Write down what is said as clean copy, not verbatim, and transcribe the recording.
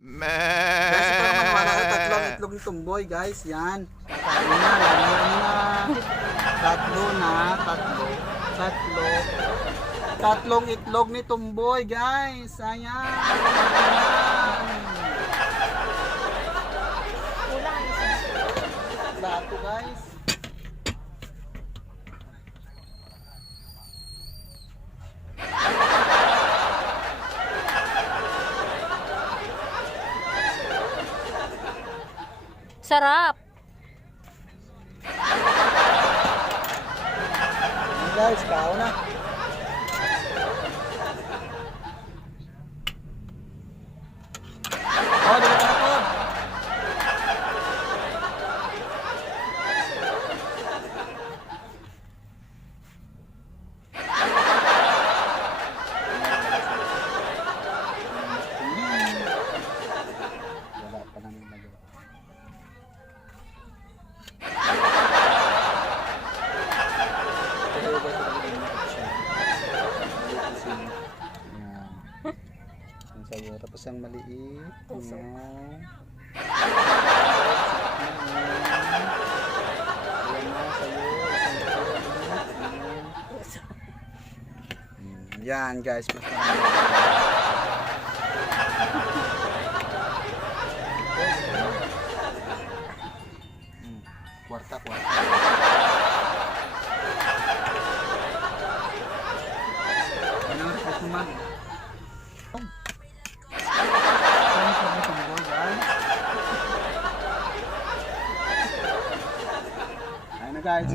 Guys, ito naman wala ko tatlong itlog ng tumboy, guys. Yan. Kakain na, lami na. Tatlo na, tatlo. Tatlong itlog ni tumboy, guys. Ayan. Kulang ang isa. Plato, guys. Sarap. Guys, kao na. Oh, di ba tapos? Wala pa namin magawa. Sayo, tapos ang maliit. Ayan. Ayan na, sayo. Yan guys, mas marami. Kwarta. Ano ang request naman? Ayan na guys.